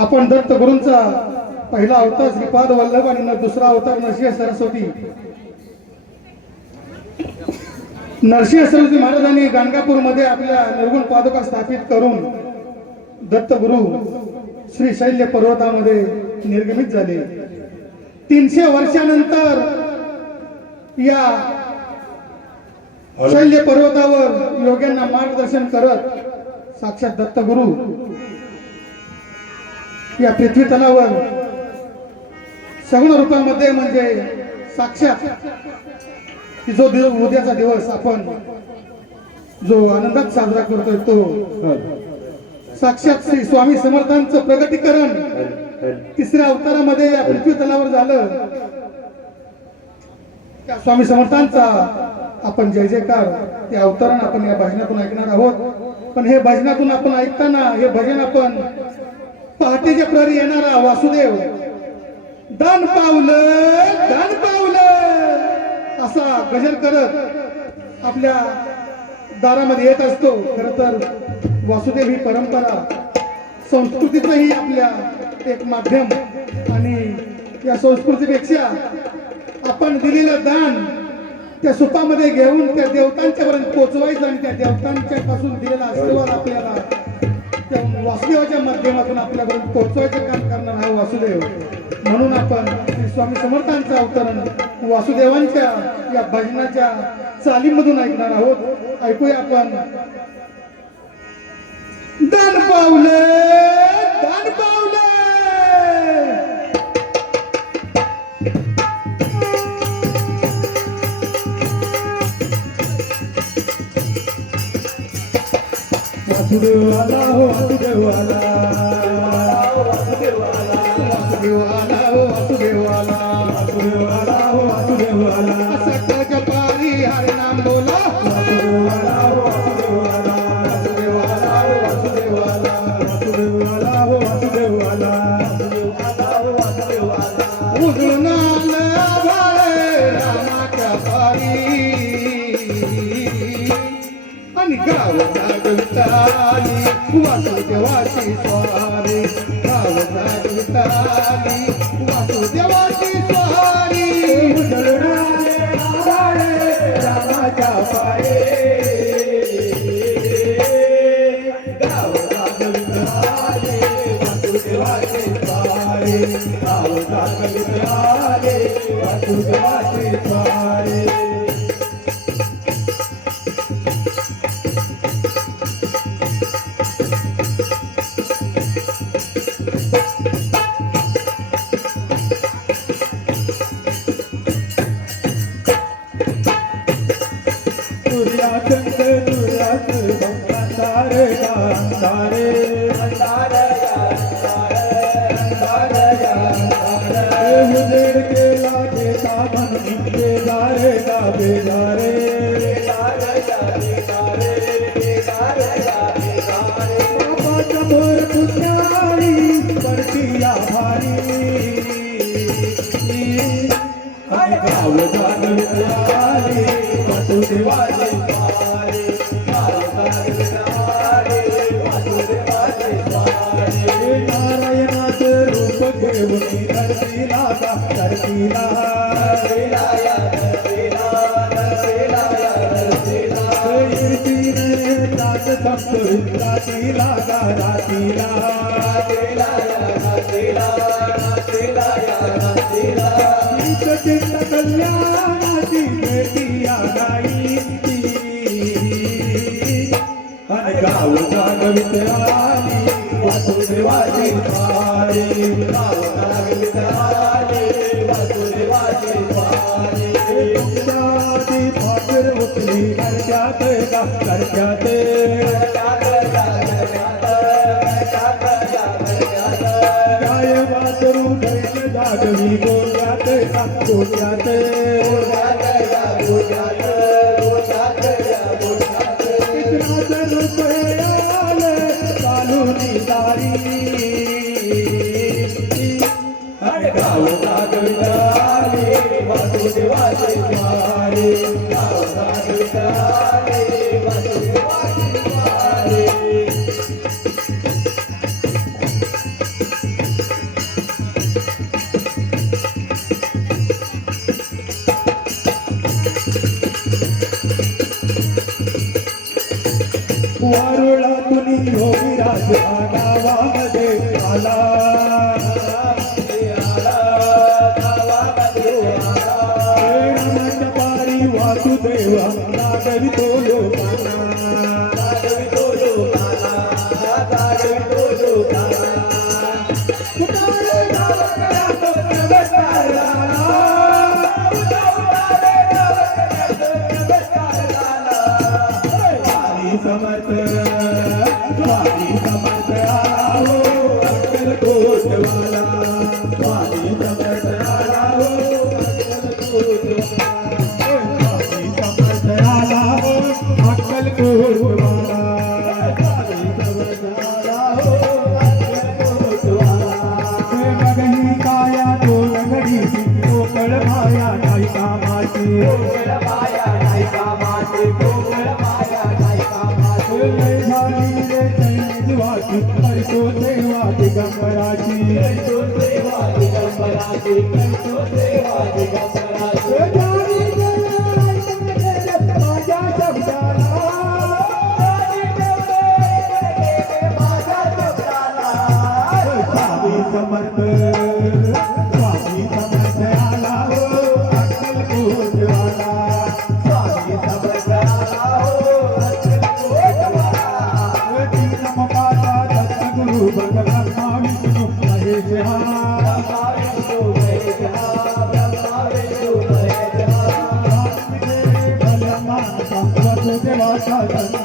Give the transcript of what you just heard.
आपण दत्तगुरूंचा पहिला अवतार श्रीपाद वल्लभ आणि दुसरा अवतार नरसिंह सरस्वती. नरसिंह सरस्वती महाराजांनी गाणगापूरमध्ये आपल्या निर्गुण पादुका स्थापित करून दत्तगुरु श्री शैल्य पर्वतामध्ये निर्गमित झाले. तीनशे वर्षानंतर या शैल्य पर्वतावर योग्यांना मार्गदर्शन करत साक्षात दत्तगुरु या पृथ्वी तलावर सगुण रूपामध्ये म्हणजे साक्षात की जो दिव उद्याचा दिवस आपण जो आनंदात साजरा करतोय तो साक्षात श्री स्वामी समर्थांचं प्रगटीकरण तिसऱ्या अवतारामध्ये या पृथ्वी तलावर झालं. त्या स्वामी समर्थांचा आपण जय जयकार ते अवतरण आपण या भजनातून ऐकणार आहोत. पण हे भजनातून आपण ऐकताना हे भजन आपण पहाटेच्या प्रहरी येणारा वासुदेव. दान पावलं दान पावलं असा गजर करत आपल्या दारामध्ये येत असतो. खर तर वासुदेव ही परंपरा संस्कृतीचंही आपल्या एक माध्यम. आणि या संस्कृतीपेक्षा आपण दिलेलं दान त्या सुपामध्ये घेऊन त्या देवतांच्या पर्यंत पोचवायचं आणि त्या देवतांच्या पासून दिलेला आशीर्वाद आपल्याला वासुदेवाच्या माध्यमातून आपल्याकडून पोहोचवायचं काम करणार हा वासुदेव. म्हणून आपण श्री स्वामी समर्थांचं अवतरण वासुदेवांच्या या भजनाच्या चालीमधून ऐकणार आहोत. ऐकूया आपण. दान पावले दान पावलं. वासुदेवाला हो वासुदेवाला वासुदेवाला वासुदेवाची स्वारी गाव तारी वासुदेवाची स्वारी रामाच्या पाये. गाव जागवित आले वासुदेवाचे स्वारे गाव जागवित आले वासुदेवाचे स्वारे बेदार बेजारे का बेजारे आली वासुदेवाची स्वारी गाव जागवित फाकर उचली करत्यात का करत्यात काय जाते जागवी गोट्यात का? आठवला तुम्ही योगीराज गावामध्ये आला. प्रेरणाच्या पारी वासुदेवा नागरी लोकांना. Thank you. Gracias.